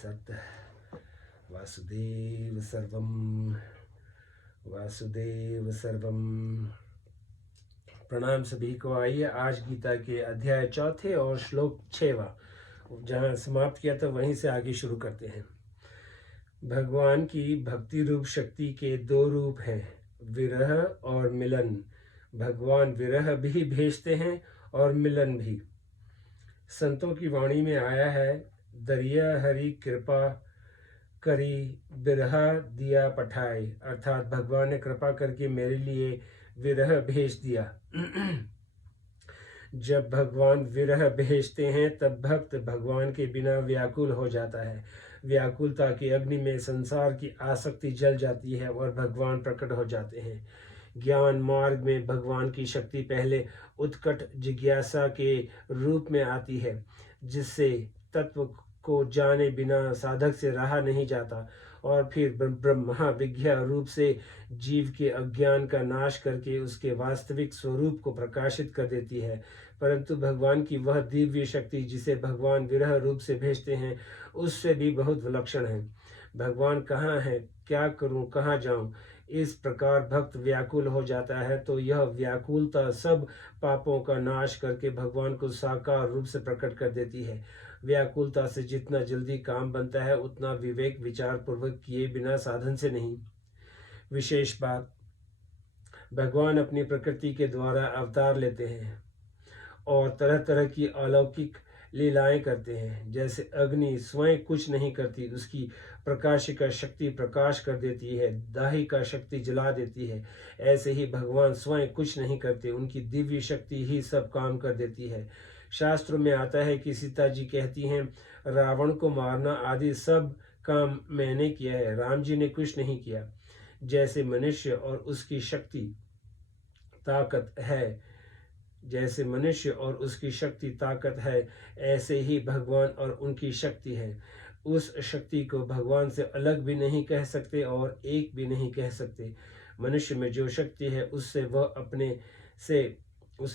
सत्। वासुदेव सर्वम, वासुदेव सर्वम। प्रणाम सभी को। आइए आज गीता के अध्याय 4 और श्लोक 6वां, जहाँ समाप्त किया था वहीं से आगे शुरू करते हैं। भगवान की भक्ति रूप शक्ति के 2 रूप हैं, विरह और मिलन। भगवान विरह भी भेजते हैं और मिलन भी। संतों की वाणी में आया है, दरिया हरि कृपा करी विरह दिया पठाए, अर्थात भगवान ने कृपा करके मेरे लिए विरह भेज दिया। जब भगवान विरह भेजते हैं तब भक्त भगवान के बिना व्याकुल हो जाता है। व्याकुलता की अग्नि में संसार की आसक्ति जल जाती है और भगवान प्रकट हो जाते हैं। ज्ञान मार्ग में भगवान की शक्ति पहले उत्कट जिज्ञासा के रूप में आती है, जिससे तत्व को जाने बिना साधक से रहा नहीं जाता, और फिर ब्रह्मा विज्ञा रूप से जीव के अज्ञान का नाश करके उसके वास्तविक स्वरूप को प्रकाशित कर देती है। परंतु भगवान की वह दिव्य शक्ति जिसे भगवान विरह रूप से भेजते हैं, उससे भी बहुत विलक्षण है। भगवान कहाँ है, क्या करूं, कहाँ जाऊं, इस प्रकार भक्त व्याकुल हो जाता है तो यह व्याकुलता सब पापों का नाश करके भगवान को साकार रूप से प्रकट कर देती है। व्याकुलता से जितना जल्दी काम बनता है उतना विवेक विचार पूर्वक किए बिना साधन से नहीं। विशेष बात, भगवान अपनी प्रकृति के द्वारा अवतार लेते हैं और तरह तरह की अलौकिक लीलाएं करते हैं। जैसे अग्नि स्वयं कुछ नहीं करती, उसकी प्रकाशिका शक्ति प्रकाश कर देती है, दाहिका शक्ति जला देती है। ऐसे ही भगवान स्वयं कुछ नहीं करते, उनकी दिव्य शक्ति ही सब काम कर देती है। शास्त्रों में आता है कि सीता जी कहती हैं, रावण को मारना आदि सब काम मैंने किया है, राम जी ने कुछ नहीं किया। जैसे मनुष्य और उसकी शक्ति ताकत है, जैसे मनुष्य और उसकी शक्ति ताकत है, ऐसे ही भगवान और उनकी शक्ति है। उस शक्ति को भगवान से अलग भी नहीं कह सकते और एक भी नहीं कह सकते। मनुष्य में जो शक्ति है उसे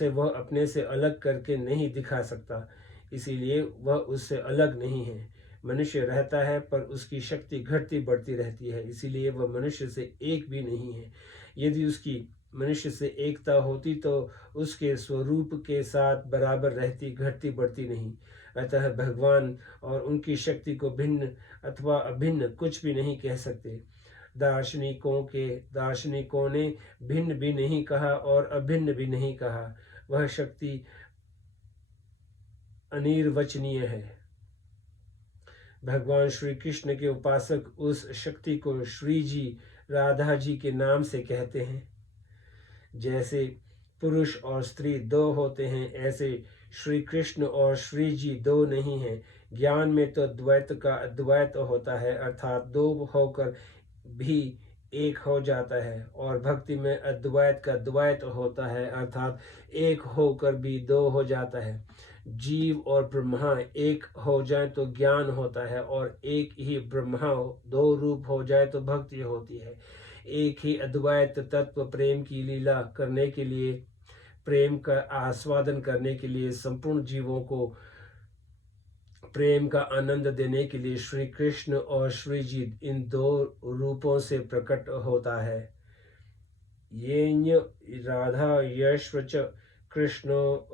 वह अपने से अलग करके नहीं दिखा सकता, इसीलिए वह उससे अलग नहीं है। मनुष्य रहता है पर उसकी शक्ति घटती बढ़ती रहती है, इसीलिए वह मनुष्य से एक भी नहीं है। यदि उसकी मनुष्य से एकता होती तो उसके स्वरूप के साथ बराबर रहती, घटती बढ़ती नहीं। अतः भगवान और उनकी शक्ति को भिन्न अथवा अभिन्न कुछ भी नहीं कह सकते। दार्शनिकों ने भिन्न भी नहीं कहा और अभिन्न भी नहीं कहा। वह शक्ति अनिर्वचनीय है। भगवान श्री कृष्ण के उपासक उस शक्ति को श्री जी, राधा जी के नाम से कहते हैं। जैसे पुरुष और स्त्री 2 होते हैं, ऐसे श्री कृष्ण और श्री जी 2 नहीं हैं। ज्ञान में तो द्वैत का अद्वैत होता है, अर्थात 2 होकर भी एक हो जाता है, और भक्ति में अद्वैत का द्वैत होता है, अर्थात एक होकर भी 2 हो जाता है। जीव और ब्रह्मा एक हो जाए तो ज्ञान होता है, और एक ही ब्रह्मा 2 रूप हो जाए तो भक्ति होती है। एक ही अद्वैत तत्व प्रेम की लीला करने के लिए, प्रेम का आस्वादन करने के लिए, संपूर्ण जीवों को प्रेम का आनंद देने के लिए श्री कृष्ण और श्री जी इन 2 रूपों से प्रकट होता है। ये राधा यश्च कृष्णो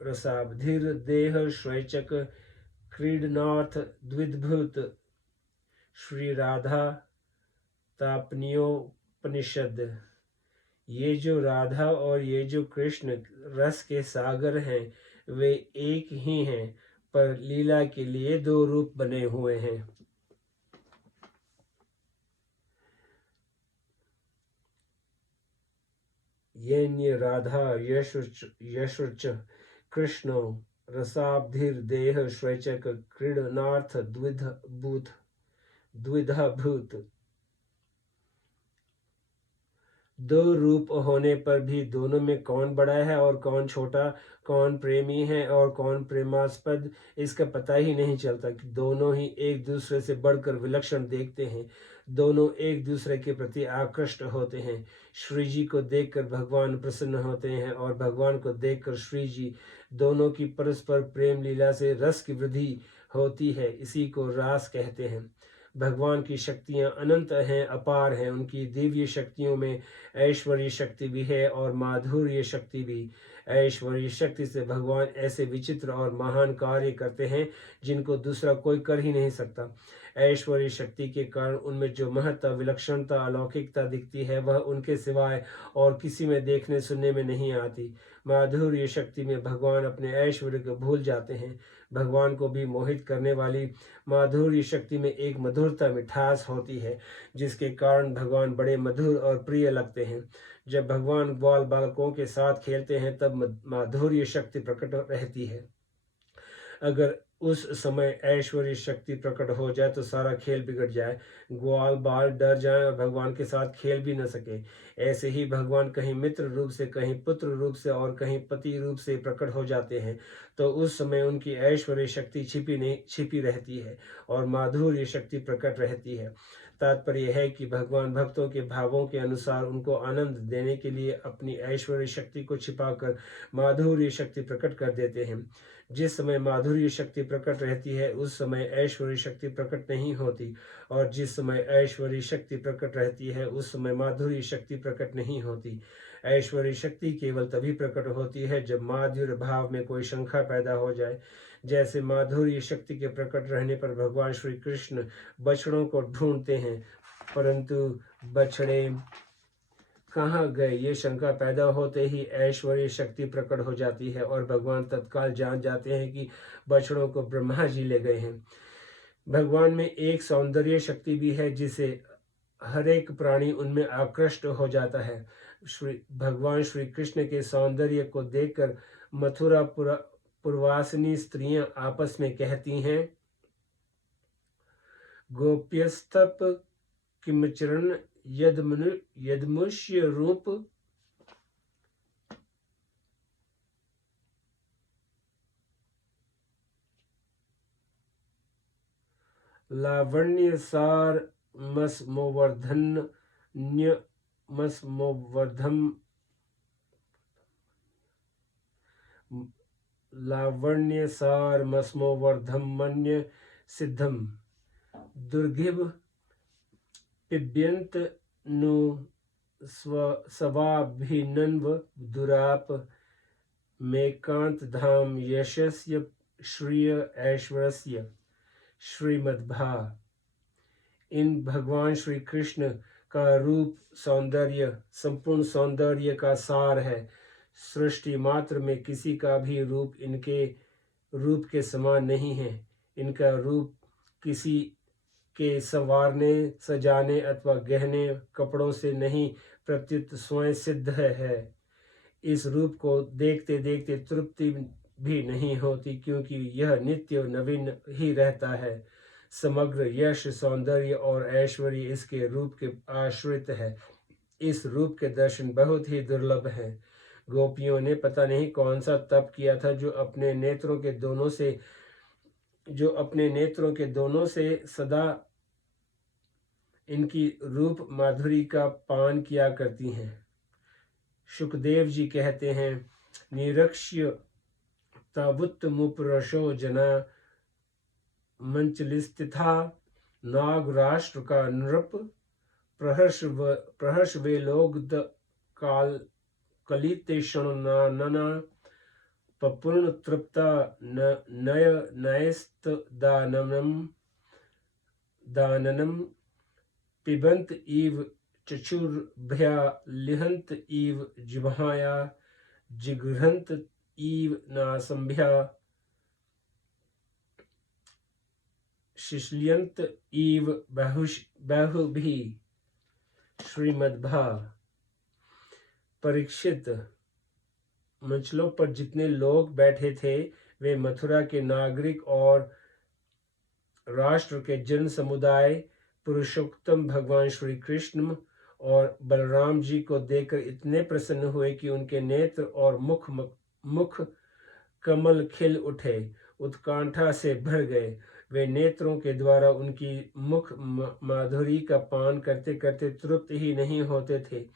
रसाब्धिर्देह श्वैचक क्रीडनाथ द्विद्भुत। श्री राधा तापनियोपनिषद। ये जो राधा और ये जो कृष्ण रस के सागर हैं, वे एक ही हैं, पर लीला के लिए 2 रूप बने हुए हैं। ये राधा यशुच कृष्णो रसाब्धिर्देह श्वैचक क्रीडनार्थ द्विधा भूत। 2 रूप होने पर भी दोनों में कौन बड़ा है और कौन छोटा, कौन प्रेमी है और कौन प्रेमास्पद, इसका पता ही नहीं चलता कि दोनों ही एक दूसरे से बढ़कर विलक्षण देखते हैं। दोनों एक दूसरे के प्रति आकृष्ट होते हैं। श्री जी को देखकर भगवान प्रसन्न होते हैं और भगवान को देखकर श्री जी, दोनों की परस्पर प्रेम लीला से रस की वृद्धि होती है। इसी को रास कहते हैं। भगवान की शक्तियां अनंत हैं, अपार हैं। उनकी दिव्य शक्तियों में ऐश्वर्य शक्ति भी है और माधुर्य शक्ति भी। ऐश्वर्य शक्ति से भगवान ऐसे विचित्र और महान कार्य करते हैं जिनको दूसरा कोई कर ही नहीं सकता। ऐश्वर्य शक्ति के कारण उनमें जो महत्ता, विलक्षणता, अलौकिकता दिखती है वह उनके सिवाय और किसी में देखने सुनने में नहीं आती। माधुर्य शक्ति में भगवान अपने ऐश्वर्य को भूल जाते हैं। भगवान को भी मोहित करने वाली माधुर्य शक्ति में एक मधुरता, मिठास होती है जिसके कारण भगवान बड़े मधुर और प्रिय लगते हैं। जब भगवान ग्वाल बालकों के साथ खेलते हैं तब माधुर्य शक्ति प्रकट रहती है। अगर उस समय ऐश्वर्य शक्ति प्रकट हो जाए तो सारा खेल बिगड़ जाए, ग्वाल बाल डर जाएं और भगवान के साथ खेल भी न सके। ऐसे ही भगवान कहीं मित्र रूप से, कहीं पुत्र रूप से और कहीं पति रूप से प्रकट हो जाते हैं तो उस समय उनकी ऐश्वर्य शक्ति छिपी रहती है और माधुर्य शक्ति प्रकट रहती है। तात्पर्य है कि भगवान भक्तों के भावों के अनुसार उनको आनंद देने के लिए अपनी ऐश्वर्य शक्ति को छिपाकर माधुर्य शक्ति प्रकट कर देते हैं। जिस समय माधुर्य शक्ति प्रकट रहती है उस समय ऐश्वर्य शक्ति प्रकट नहीं होती, और जिस समय ऐश्वर्य शक्ति प्रकट रहती है उस समय माधुर्य शक्ति प्रकट नहीं होती। ऐश्वर्य शक्ति केवल तभी प्रकट होती है जब माधुर्य भाव में कोई शंका पैदा हो जाए। जैसे माधुर्य शक्ति के प्रकट रहने पर भगवान श्री कृष्ण बछड़ों को ढूंढते हैं, परंतु बछड़े कहाँ गए ये शंका पैदा होते ही ऐश्वर्य शक्ति प्रकट हो जाती है और भगवान तत्काल जान जाते हैं कि बछड़ों को ब्रह्मा जी ले गए हैं। भगवान में एक सौंदर्य शक्ति भी है जिसे हर एक प्राणी उनमें आकृष्ट हो जाता है। भगवान श्री कृष्ण के सौंदर्य को देखकर मथुरा पूर्वासिनी स्त्रियां आपस में कहती हैं, गोप्यस्तप किमचरण यदमुष्य रूप लावण्य सार मसमोवर्धन लावण्य सार मस्मोवर्धमन्य सिद्धम दुर्गिभ पिब्यंत नु स्वाभिनन्व दुराप मेकांत धाम यशस्य श्रिय ऐश्वर्यस्य श्रीमद्भा। इन भगवान श्री कृष्ण का रूप सौंदर्य संपूर्ण सौंदर्य का सार है। सृष्टि मात्र में किसी का भी रूप इनके रूप के समान नहीं है। इनका रूप किसी के संवारने, सजाने अथवा गहने कपड़ों से नहीं, प्रत्युत स्वयं सिद्ध है। इस रूप को देखते देखते तृप्ति भी नहीं होती, क्योंकि यह नित्य नवीन ही रहता है। समग्र यश, सौंदर्य और ऐश्वर्य इसके रूप के आश्रित है। इस रूप के दर्शन बहुत ही दुर्लभ हैं। गोपियों ने पता नहीं कौन सा तप किया था जो अपने नेत्रों के दोनों से सदा इनकी रूप माधुरी का पान किया करती हैं। शुकदेव जी कहते हैं, निरक्ष्य तावुत्तमुपरशो जना मंचलिस्थिता नाग राष्ट्र का नृप प्रहर्ष वे लोग काल कलितेषणना पपूर्ण तृप्ता नय नयस्त दाननम पिबंत इव चक्षुर्भ्या लिहंत इव जिह्वाया जिगृहंत इव नासंभ्या शिश्लियंत इव बाहुभी। श्रीमद्भा। परीक्षित, मंचलों पर जितने लोग बैठे थे वे मथुरा के नागरिक और राष्ट्र के जन समुदाय पुरुषोत्तम भगवान श्री कृष्ण और बलराम जी को देखकर इतने प्रसन्न हुए कि उनके नेत्र और मुख कमल खिल उठे, उत्कंठा से भर गए। वे नेत्रों के द्वारा उनकी मुख माधुरी का पान करते करते तृप्त ही नहीं होते थे,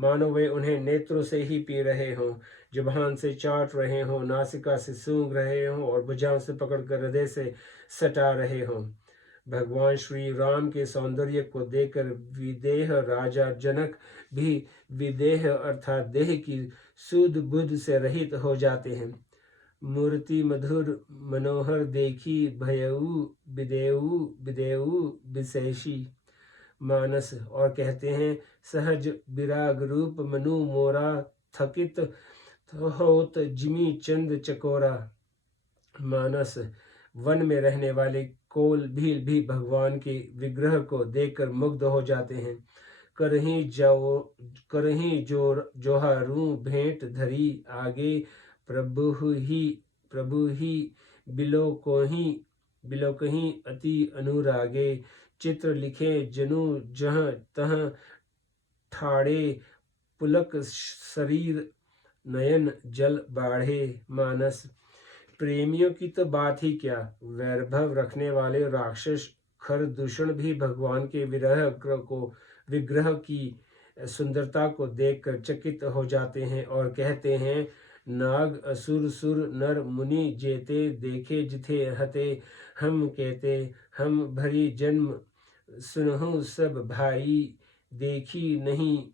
मानो वे उन्हें नेत्रों से ही पी रहे हों, जुबान से चाट रहे हों, नासिका से सूंघ रहे हों और भुजाओं से पकड़कर हृदय से सटा रहे हों। भगवान श्री राम के सौंदर्य को देखकर विदेह राजा जनक भी विदेह अर्थात देह की सुध बुध से रहित हो जाते हैं। मूर्ति मधुर मनोहर देखी भयऊ विदेऊ विदेऊ विशेषी मानस, और कहते हैं सहज विराग रूप मनु मोरा थकित होत जिमी चंद चकोरा मानस। वन में रहने वाले कोल भील भी भगवान के विग्रह को देखकर मुग्ध हो जाते हैं। करही जोहारू भेंट धरी आगे प्रभु ही बिलो कहीं अति अनुरागे। चित्र लिखे जनु जह तह ठाड़े पुलक शरीर नयन जल बाढ़े मानस। प्रेमियों की तो बात ही क्या, वैभव रखने वाले राक्षस खरदूषण भी भगवान के विग्रह की सुंदरता को देखकर चकित हो जाते हैं और कहते हैं नाग असुर सुर नर मुनि जेते देखे जिथे हते हम कहते हम भरी जन्म सुनहु सब भाई देखी नहीं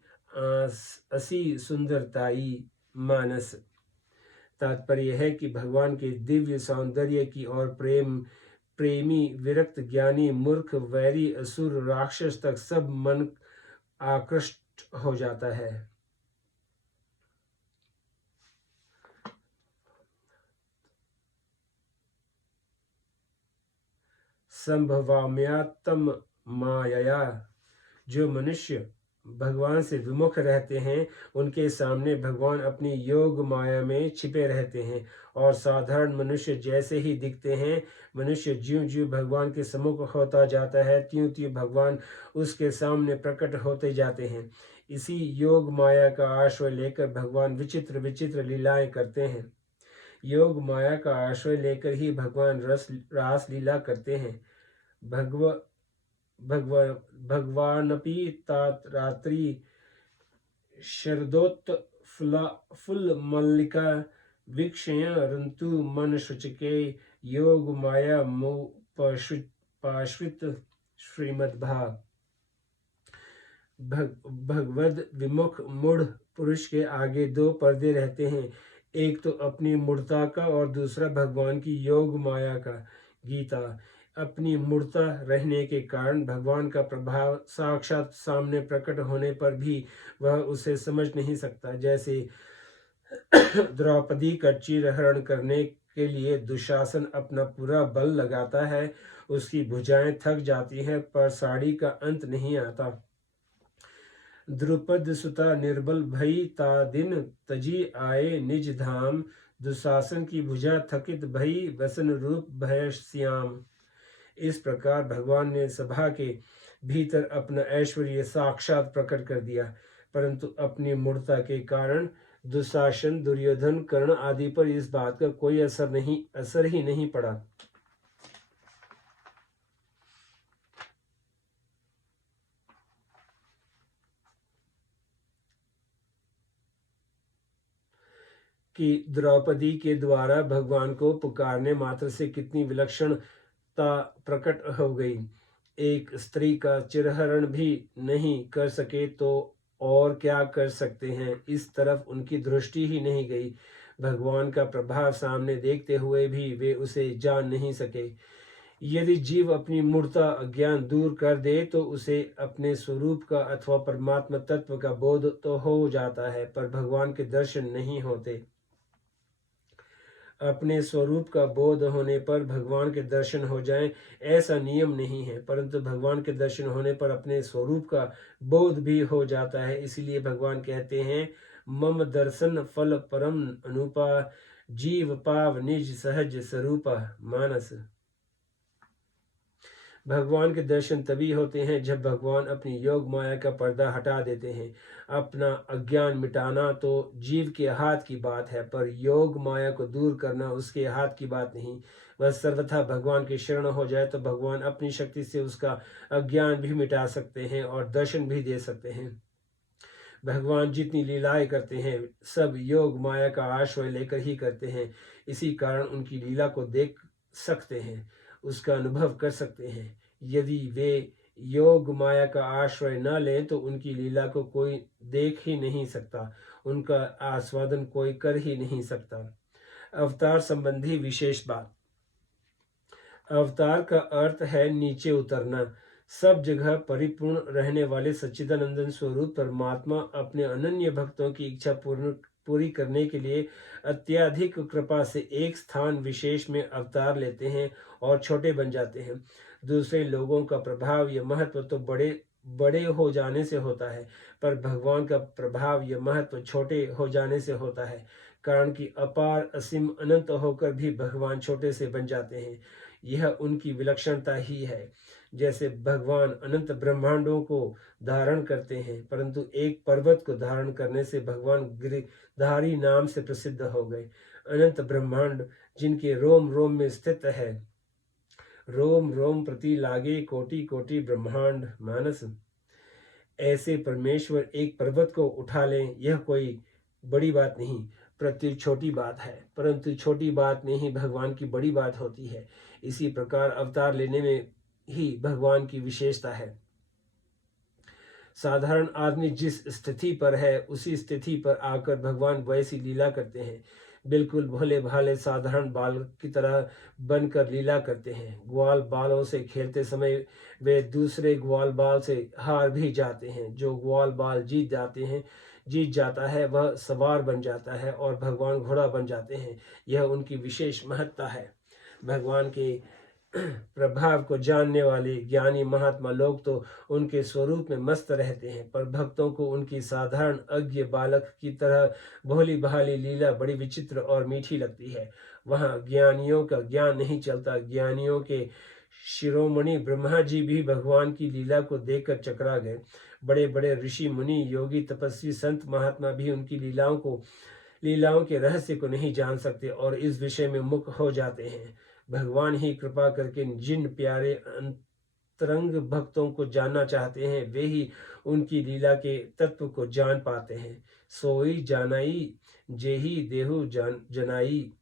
असी सुंदरताई मानस। तात्पर्य है कि भगवान के दिव्य सौंदर्य की और प्रेमी विरक्त ज्ञानी मूर्ख वैरी असुर राक्षस तक सब मन आकृष्ट हो जाता है। संभवाम्यात्म मायया, जो मनुष्य भगवान से विमुख रहते हैं उनके सामने भगवान अपनी योग माया में छिपे रहते हैं, और साधारण मनुष्य जैसे ही दिखते हैं। मनुष्य ज्यों ज्यों भगवान के सम्मुख होता जाता है त्यों त्यों भगवान उसके सामने प्रकट होते जाते हैं। इसी योग माया का आश्रय लेकर भगवान विचित्र विचित्र लीलाएं करते हैं। योग माया का आश्रय लेकर ही भगवान रास लीला करते हैं। भगवानपि तात रात्रि शरदोत्त फुल मल्लिका वीक्षय रंतु मन शुचिके योग माया पाश्रित श्रीमद्भाग। भगवद विमुख मूढ़ पुरुष के आगे दो पर्दे रहते हैं, एक तो अपनी मूढ़ता का और दूसरा भगवान की योग माया का। गीता। अपनी मूर्ता रहने के कारण भगवान का प्रभाव साक्षात सामने प्रकट होने पर भी वह उसे समझ नहीं सकता। जैसे द्रौपदी का चीरहरण करने के लिए दुशासन अपना पूरा बल लगाता है, उसकी भुजाएं थक जाती हैं पर साड़ी का अंत नहीं आता। द्रुपद सुता निर्बल भई ता दिन तजी आए निज धाम, दुशासन की भुजा थकित भई वसन रूप भय श्याम। इस प्रकार भगवान ने सभा के भीतर अपना ऐश्वर्य साक्षात प्रकट कर दिया, परंतु अपनी मूर्ता के कारण दुशासन दुर्योधन कर्ण आदि पर इस बात का कोई असर ही नहीं पड़ा। कि द्रौपदी के द्वारा भगवान को पुकारने मात्र से कितनी विलक्षणता प्रकट हो गई। एक स्त्री का चिरहरण भी नहीं कर सके तो और क्या कर सकते हैं। इस तरफ उनकी दृष्टि ही नहीं गई। भगवान का प्रभाव सामने देखते हुए भी वे उसे जान नहीं सके। यदि जीव अपनी मूर्ता अज्ञान दूर कर दे तो उसे अपने स्वरूप का अथवा परमात्मा तत्व का बोध तो हो जाता है, पर भगवान के दर्शन नहीं होते। अपने स्वरूप का बोध होने पर भगवान के दर्शन हो जाएं, ऐसा नियम नहीं है, परंतु भगवान के दर्शन होने पर अपने स्वरूप का बोध भी हो जाता है। इसलिए भगवान कहते हैं मम दर्शन फल परम अनुपा, जीव पाव निज सहज स्वरूपा मानस। भगवान के दर्शन तभी होते हैं जब भगवान अपनी योग माया का पर्दा हटा देते हैं। अपना अज्ञान मिटाना तो जीव के हाथ की बात है, पर योग माया को दूर करना उसके हाथ की बात नहीं। वह सर्वथा भगवान के शरण हो जाए तो भगवान अपनी शक्ति से उसका अज्ञान भी मिटा सकते हैं और दर्शन भी दे सकते हैं। भगवान जितनी लीलाएं करते हैं सब योग माया का आश्रय लेकर ही करते हैं। इसी कारण उनकी लीला को देख सकते हैं, उसका अनुभव कर सकते हैं। यदि वे योग माया का आश्रय न लें तो उनकी लीला को कोई देख ही नहीं सकता, उनका आस्वादन कोई कर ही नहीं सकता। अवतार संबंधी विशेष बात। अवतार का अर्थ है नीचे उतरना। सब जगह परिपूर्ण रहने वाले सच्चिदानंदन स्वरूप परमात्मा अपने अनन्य भक्तों की इच्छा पूरी करने के लिए अत्याधिक कृपा से एक स्थान विशेष में अवतार लेते हैं और छोटे बन जाते हैं। दूसरे लोगों का प्रभाव या महत्व तो बड़े बड़े हो जाने से होता है, पर भगवान का प्रभाव या महत्व छोटे हो जाने से होता है। कारण कि अपार असीम अनंत होकर भी भगवान छोटे से बन जाते हैं, यह उनकी विलक्षणता ही है। जैसे भगवान अनंत ब्रह्मांडों को धारण करते हैं, परंतु एक पर्वत को धारण करने से भगवान गिरिधारी नाम से प्रसिद्ध हो गए। अनंत ब्रह्मांड जिनके रोम रोम में स्थित है, रोम रोम प्रति लागे कोटि कोटि ब्रह्मांड मानस। ऐसे परमेश्वर एक पर्वत को उठा लें, यह कोई बड़ी बात नहीं, प्रति छोटी बात है, परंतु छोटी बात में ही भगवान की बड़ी बात होती है। इसी प्रकार अवतार लेने में ही भगवान की विशेषता है। साधारण आदमी जिस स्थिति पर है उसी स्थिति पर आकर भगवान वैसी लीला करते हैं। बिल्कुल भोले भाले साधारण बाल की तरह बनकर लीला करते हैं। ग्वाल बालों से खेलते समय वे दूसरे ग्वाल बाल से हार भी जाते हैं। जो ग्वाल बाल जीत जाता है वह सवार बन जाता है और भगवान घोड़ा बन जाते हैं। यह उनकी विशेष महत्ता है। भगवान के प्रभाव को जानने वाले ज्ञानी महात्मा लोग तो उनके स्वरूप में मस्त रहते हैं, पर भक्तों को उनकी साधारण अज्ञ बालक की तरह भोली भाली लीला बड़ी विचित्र और मीठी लगती है। वहाँ ज्ञानियों का ज्ञान नहीं चलता। ज्ञानियों के शिरोमणि ब्रह्मा जी भी भगवान की लीला को देखकर चकरा गए। बड़े बड़े ऋषि मुनि योगी तपस्वी संत महात्मा भी उनकी लीलाओं के रहस्य को नहीं जान सकते और इस विषय में मुख हो जाते हैं। भगवान ही कृपा करके जिन प्यारे अंतरंग भक्तों को जानना चाहते हैं वे ही उनकी लीला के तत्व को जान पाते हैं। सोई जानाई जेही देहु जनाई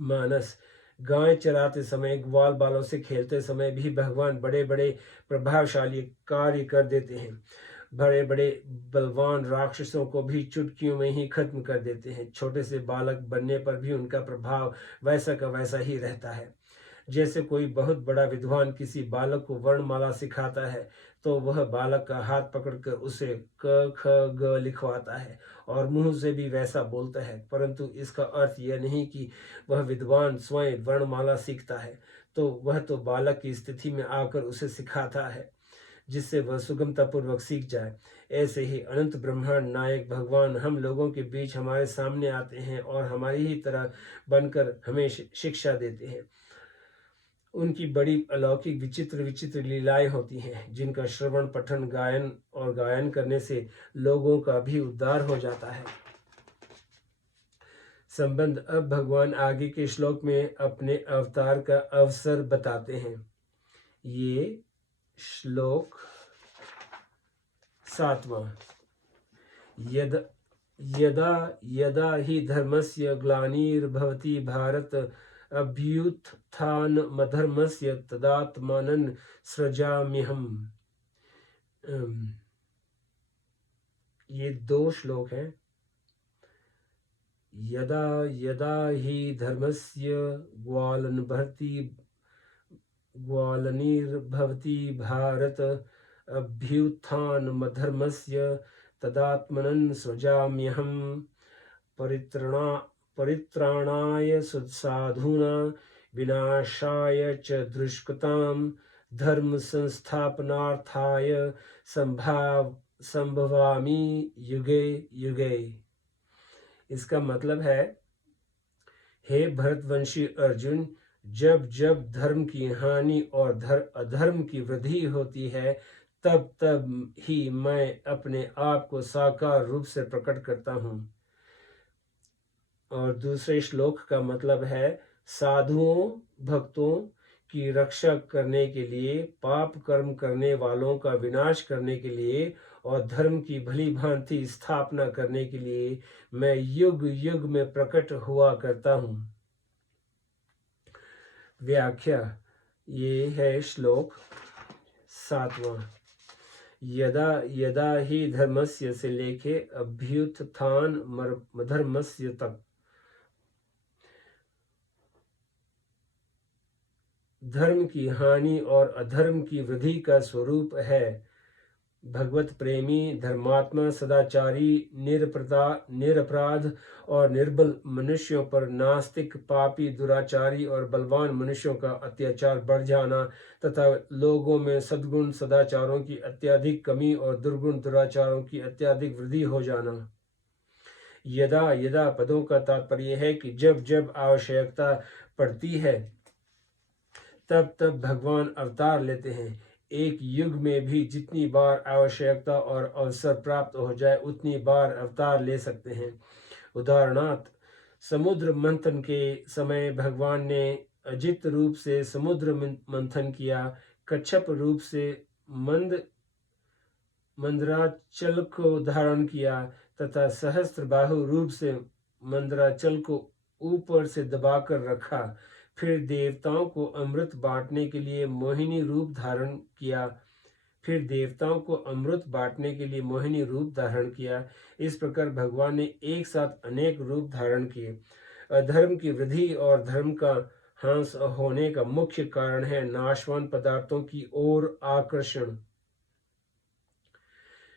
मानस। गाय चराते समय ग्वाल बालों से खेलते समय भी भगवान बड़े बड़े प्रभावशाली कार्य कर देते हैं। बड़े बड़े बलवान राक्षसों को भी चुटकियों में ही खत्म कर देते हैं। छोटे से बालक बनने पर भी उनका प्रभाव वैसा का वैसा ही रहता है। जैसे कोई बहुत बड़ा विद्वान किसी बालक को वर्णमाला सिखाता है तो वह बालक का हाथ पकड़कर उसे क ख ग लिखवाता है और मुंह से भी वैसा बोलता है, परंतु इसका अर्थ यह नहीं कि वह विद्वान स्वयं वर्णमाला सीखता है, तो वह तो बालक की स्थिति में आकर उसे सिखाता है जिससे वह सुगमतापूर्वक सीख जाए। ऐसे ही अनंत ब्रह्मांड नायक भगवान हम लोगों के बीच हमारे सामने आते हैं और हमारी ही तरह बनकर हमें शिक्षा देते हैं। उनकी बड़ी अलौकिक विचित्र विचित्र लीलाएं होती हैं जिनका श्रवण पठन गायन करने से लोगों का भी उद्धार हो जाता है। संबंध। अब भगवान आगे के श्लोक में अपने अवतार का अवसर बताते हैं। ये श्लोक 7वां। यदा यदा ही धर्मस्य ग्लानिर्भवति भारत अभ्युत्थानमधर्मस्य तदात्मानं सृजाम्यहम्। ये 2 श्लोक हैं। यदा यदा ही धर्मस्य ग्वालनिर्भवति भारत अभ्युत्थानमधर्मस्य तदात्मनं सृजाम्यहम्। परित्राणाय साधूनां विनाशाय च दुष्कृतां धर्म संस्थापनार्थाय संभवामि युगे युगे। इसका मतलब है, हे भरतवंशी अर्जुन, जब जब धर्म की हानि और अधर्म की वृद्धि होती है, तब तब ही मैं अपने आप को साकार रूप से प्रकट करता हूँ। और दूसरे श्लोक का मतलब है, साधुओं भक्तों की रक्षा करने के लिए, पाप कर्म करने वालों का विनाश करने के लिए और धर्म की भली भांति स्थापना करने के लिए मैं युग युग में प्रकट हुआ करता हूँ। व्याख्या, ये है श्लोक 7वां। यदा यदा ही धर्मस्य से लेके अभ्युत्थान धर्मस्य तक धर्म की हानि और अधर्म की वृद्धि का स्वरूप है। भगवत प्रेमी, धर्मात्मा, सदाचारी, निरपराध और निर्बल मनुष्यों पर नास्तिक, पापी, दुराचारी और बलवान मनुष्यों का अत्याचार बढ़ जाना तथा लोगों में सद्गुण सदाचारों की अत्यधिक कमी और दुर्गुण दुराचारों की अत्यधिक वृद्धि हो जाना। यदा यदा पदों का तात्पर्य है कि जब जब आवश्यकता पड़ती है तब तब भगवान अवतार लेते हैं। एक युग में भी जितनी बार आवश्यकता और अवसर प्राप्त हो जाए उतनी बार अवतार ले सकते हैं। उदाहरणार्थ, समुद्र मंथन के समय भगवान ने अजित रूप से समुद्र मंथन किया, कच्छप रूप से मंदराचल को धारण किया तथा सहस्त्र बाहु रूप से मंदराचल को ऊपर से दबाकर रखा। फिर देवताओं को अमृत बांटने के लिए मोहिनी रूप धारण किया। इस प्रकार भगवान ने एक साथ अनेक रूप धारण किए। अधर्म की वृद्धि और धर्म का ह्रास होने का मुख्य कारण है नाशवान पदार्थों की ओर आकर्षण।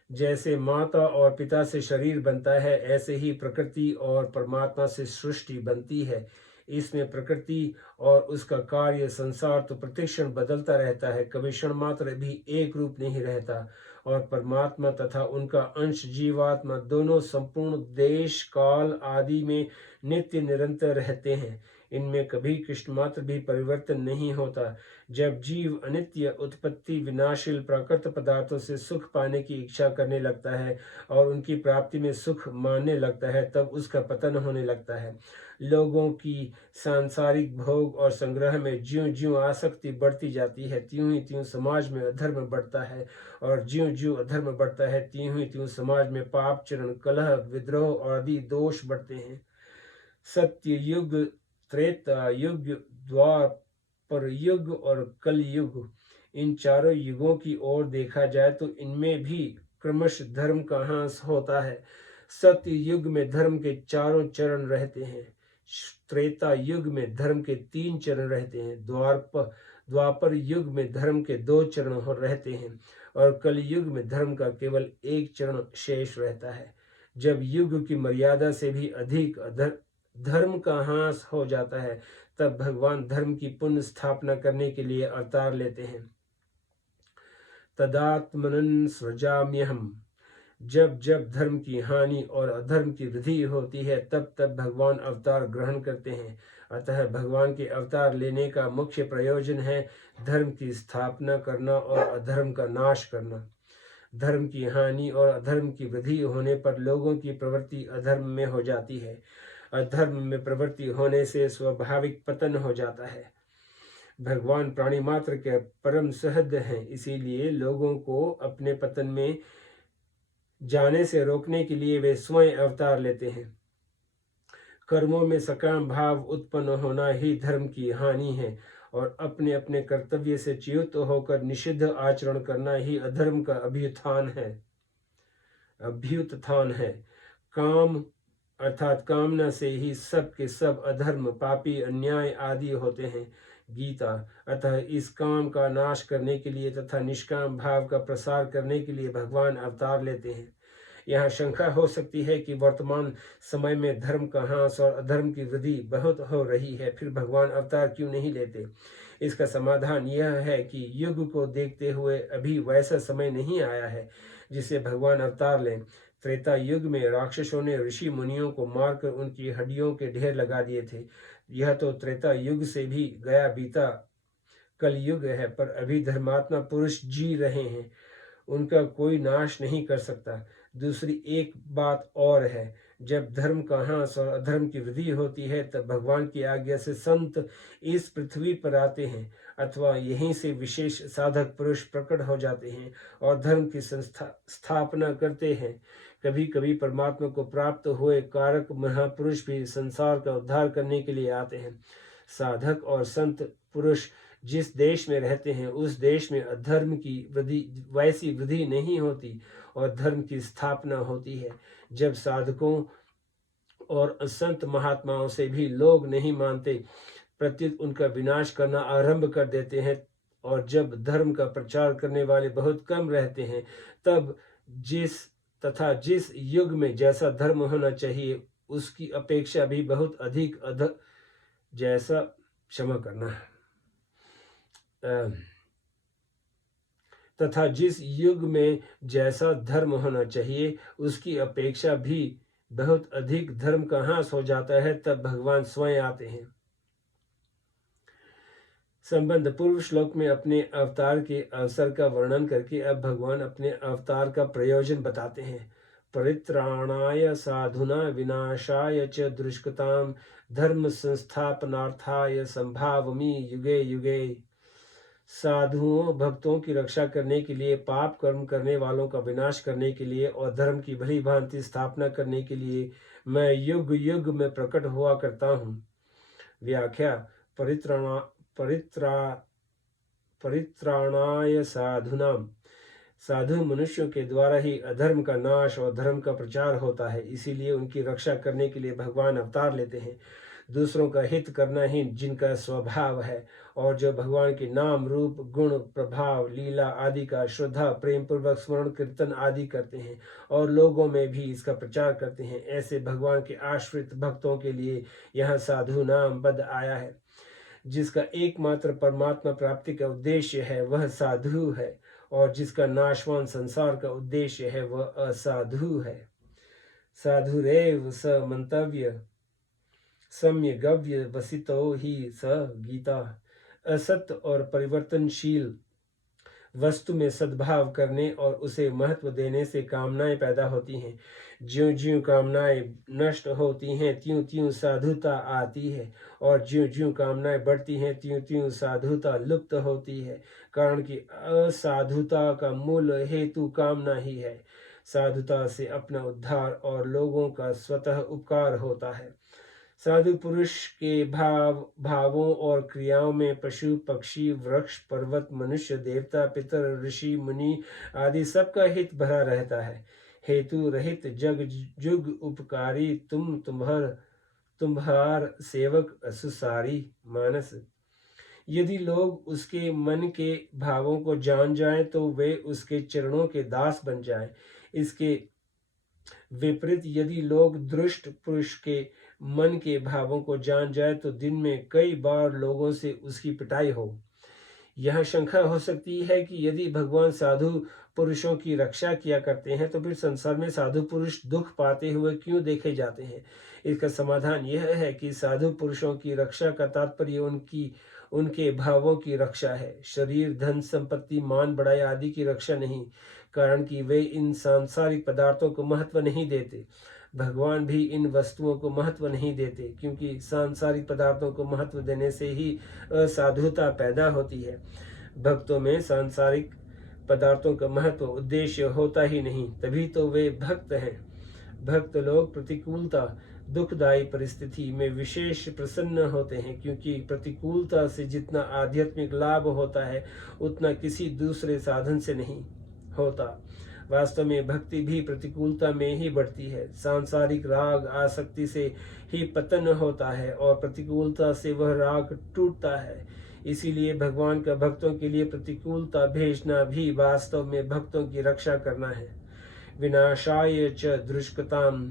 जैसे माता और पिता से शरीर बनता है, ऐसे ही प्रकृति और परमात्मा से सृष्टि बनती है। इसमें प्रकृति और उसका कार्य संसार तो प्रतिक्षण बदलता रहता है, कभी क्षण मात्र भी एक रूप नहीं रहता। और परमात्मा तथा उनका अंश जीवात्मा दोनों संपूर्ण देश काल आदि में नित्य निरंतर रहते हैं। इनमें कभी कृष्ण मात्र भी परिवर्तन नहीं होता। जब जीव अनित्य, उत्पत्ति विनाशील प्राकृत पदार्थों से सुख पाने की इच्छा करने लगता है और उनकी प्राप्ति में सुख मानने लगता है, तब उसका पतन होने लगता है। लोगों की सांसारिक भोग और संग्रह में ज्यों ज्यों आसक्ति बढ़ती जाती है, त्यों ही त्यों समाज में अधर्म बढ़ता है, और ज्यों ज्यों अधर्म बढ़ता है, त्यों ही त्यों समाज में पाप, चरण, कलह, विद्रोह आदि दोष बढ़ते हैं। सत्य युग, त्रेता युग, द्वापर युग और कल युग, इन चारों युगों की ओर देखा जाए तो इनमें भी क्रमश धर्म का ह्रास होता है। सत्य युग में धर्म के चारों चरण रहते हैं, त्रेता युग में धर्म के 3 चरण रहते हैं, द्वापर युग में धर्म के 2 चरण रहते हैं और कल युग में धर्म का केवल 1 चरण शेष रहता है। जब युग की मर्यादा से भी अधिक धर्म का ह्रास हो जाता है, तब भगवान धर्म की पुनः स्थापना करने के लिए अवतार लेते हैं। तदात्मनं सृजाम्यहम्, जब जब धर्म की हानि और अधर्म की वृद्धि होती है, तब तब भगवान अवतार ग्रहण करते हैं। अतः भगवान के अवतार लेने का मुख्य प्रयोजन है धर्म की स्थापना करना और अधर्म का नाश करना। धर्म की हानि और अधर्म की वृद्धि होने पर लोगों की प्रवृत्ति अधर्म में हो जाती है। अधर्म में प्रवृत्ति होने से स्वाभाविक पतन हो जाता है। भगवान प्राणी मात्र के परम सहृदय हैं, इसीलिए लोगों को अपने पतन में जाने से रोकने के लिए वे स्वयं अवतार लेते हैं। कर्मों में सकाम भाव उत्पन्न होना ही धर्म की हानि है और अपने अपने कर्तव्य से च्युत होकर निषिद्ध आचरण करना ही अधर्म का अभ्युत्थान है। काम अर्थात कामना से ही सब के सब अधर्म, पापी, अन्याय आदि होते हैं। गीता, अतः इस काम का नाश करने के लिए तथा निष्काम भाव का प्रसार करने के लिए भगवान अवतार लेते हैं। यहाँ शंका हो सकती है कि वर्तमान समय में धर्म का ह्रास और अधर्म की वृद्धि बहुत हो रही है, फिर भगवान अवतार क्यों नहीं लेते? इसका समाधान यह है कि युग को देखते हुए अभी वैसा समय नहीं आया है जिसे भगवान अवतार लें। त्रेता युग में राक्षसों ने ऋषि मुनियों को मारकर उनकी हड्डियों के ढेर लगा दिए थे। यह तो त्रेता युग से भी गया बीता कलयुग है, पर अभी धर्मात्मा पुरुष जी रहे हैं, उनका कोई नाश नहीं कर सकता। दूसरी एक बात और है, जब धर्म का ह्रास और अधर्म की वृद्धि होती है तब भगवान की आज्ञा से संत इस पृथ्वी पर आते हैं, अथवा यहीं से विशेष साधक पुरुष प्रकट हो जाते हैं और धर्म की स्थापना करते हैं। कभी कभी परमात्मा को प्राप्त हुए कारक महापुरुष भी संसार का उद्धार करने के लिए आते हैं। साधक और संत पुरुष जिस देश में रहते हैं उस देश में अधर्म की वैसी वृद्धि नहीं होती और धर्म की स्थापना होती है। जब साधकों और संत महात्माओं से भी लोग नहीं मानते, प्रत्युत उनका विनाश करना आरंभ कर देते हैं, और जब धर्म का प्रचार करने वाले बहुत कम रहते हैं, तब जिस युग में जैसा धर्म होना चाहिए उसकी अपेक्षा भी बहुत अधिक जैसा क्षमा करना तथा जिस युग में जैसा धर्म होना चाहिए उसकी अपेक्षा भी बहुत अधिक धर्म का ह्रास हो जाता है, तब भगवान स्वयं आते हैं। संबंध पूर्व श्लोक में अपने अवतार के अवसर का वर्णन करके अब भगवान अपने अवतार का प्रयोजन बताते हैं। परित्राणाय साधुना विनाशाय च दुष्कृताम धर्म संस्थापनार्थाय संभावमी युगे युगे। साधुओं भक्तों की रक्षा करने के लिए, पाप कर्म करने वालों का विनाश करने के लिए और धर्म की भली भांति स्थापना करने के लिए मैं युग युग में प्रकट हुआ करता हूँ। व्याख्या। परित्राणाय साधुनाम, साधु मनुष्यों के द्वारा ही अधर्म का नाश और धर्म का प्रचार होता है, इसीलिए उनकी रक्षा करने के लिए भगवान अवतार लेते हैं। दूसरों का हित करना ही जिनका स्वभाव है और जो भगवान के नाम रूप गुण प्रभाव लीला आदि का श्रद्धा प्रेम पूर्वक स्मरण कीर्तन आदि करते हैं और लोगों में भी इसका प्रचार करते हैं, ऐसे भगवान के आश्रित भक्तों के लिए यह साधु नाम पद आया है। जिसका एकमात्र परमात्मा प्राप्ति का उद्देश्य है वह साधु है, और जिसका नाशवान संसार का उद्देश्य है वह असाधु है। साधुरेव स मंतव्य सम्यगव्य वसितो ही स गीता। असत्य और परिवर्तनशील वस्तु में सद्भाव करने और उसे महत्व देने से कामनाएं पैदा होती हैं। ज्यों ज्यों कामनाएं नष्ट होती हैं त्यों त्यों साधुता आती है, और ज्यों ज्यों कामनाएं बढ़ती हैं त्यों त्यों साधुता लुप्त होती है, कारण कि असाधुता का मूल हेतु कामना ही है। साधुता से अपना उद्धार और लोगों का स्वतः उपकार होता है। साधु पुरुष के भावों और क्रियाओं में पशु पक्षी वृक्ष पर्वत मनुष्य देवता पितर ऋषि मुनि आदि सबका हित भरा रहता है। हेतु रहित जग जुग उपकारी तुम्हार सेवक सुसारी मानस। यदि लोग उसके मन के भावों को जान जाएं तो वे उसके चरणों के दास बन जाएं। इसके विपरीत यदि लोग दुष्ट पुरुष के मन के भावों को जान जाए तो दिन में कई बार लोगों से उसकी पिटाई हो। यह शंका हो सकती है कि यदि भगवान साधु पुरुषों की रक्षा किया करते हैं तो फिर संसार में साधु पुरुष दुख पाते हुए क्यों देखे जाते हैं। इसका समाधान यह है कि साधु पुरुषों की रक्षा का तात्पर्य उनके भावों की रक्षा है, शरीर धन संपत्ति मान बड़ाई आदि की रक्षा नहीं, कारण कि वे इन सांसारिक पदार्थों को महत्व नहीं देते। भगवान भी इन वस्तुओं को महत्व नहीं देते, क्योंकि सांसारिक पदार्थों को महत्व देने से ही असाधुता पैदा होती है। भक्तों में सांसारिक पदार्थों का महत्व उद्देश्य होता ही नहीं, तभी तो वे भक्त हैं। भक्त लोग प्रतिकूलता दुखदायी परिस्थिति में विशेष प्रसन्न होते हैं, क्योंकि प्रतिकूलता से जितना आध्यात्मिक लाभ होता है उतना किसी दूसरे साधन से नहीं होता। वास्तव में भक्ति भी प्रतिकूलता में ही बढ़ती है। सांसारिक राग आसक्ति से ही पतन होता है और प्रतिकूलता से वह राग टूटता है। इसीलिए भगवान का भक्तों के लिए प्रतिकूलता भेजना भी वास्तव में भक्तों की रक्षा करना है। विनाशाय च दुष्कृताम,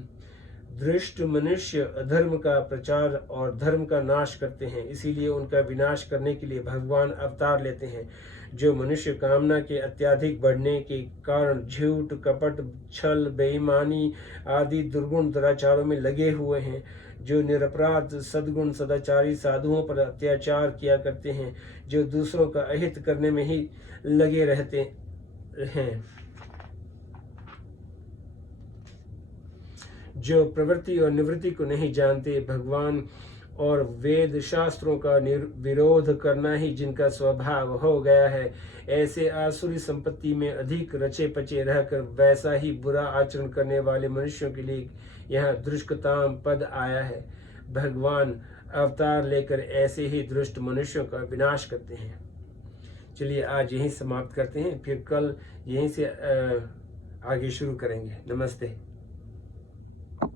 दुष्ट मनुष्य अधर्म का प्रचार और धर्म का नाश करते हैं, इसीलिए उनका विनाश करने के लिए भगवान अवतार लेते हैं। जो मनुष्य कामना के अत्यधिक बढ़ने के कारण झूठ, कपट, छल, बेईमानी आदि दुर्गुण दुराचारों में लगे हुए हैं, जो निरपराध सद्गुण सदाचारी साधुओं पर अत्याचार किया करते हैं, जो दूसरों का अहित करने में ही लगे रहते हैं, जो प्रवृत्ति और निवृत्ति को नहीं जानते, भगवान और वेद शास्त्रों का विरोध करना ही जिनका स्वभाव हो गया है, ऐसे आसुरी संपत्ति में अधिक रचे पचे रहकर वैसा ही बुरा आचरण करने वाले मनुष्यों के लिए यहाँ दुष्कृताम पद आया है। भगवान अवतार लेकर ऐसे ही दुष्ट मनुष्यों का विनाश करते हैं। चलिए आज यहीं समाप्त करते हैं, फिर कल यहीं से आगे शुरू करेंगे। नमस्ते।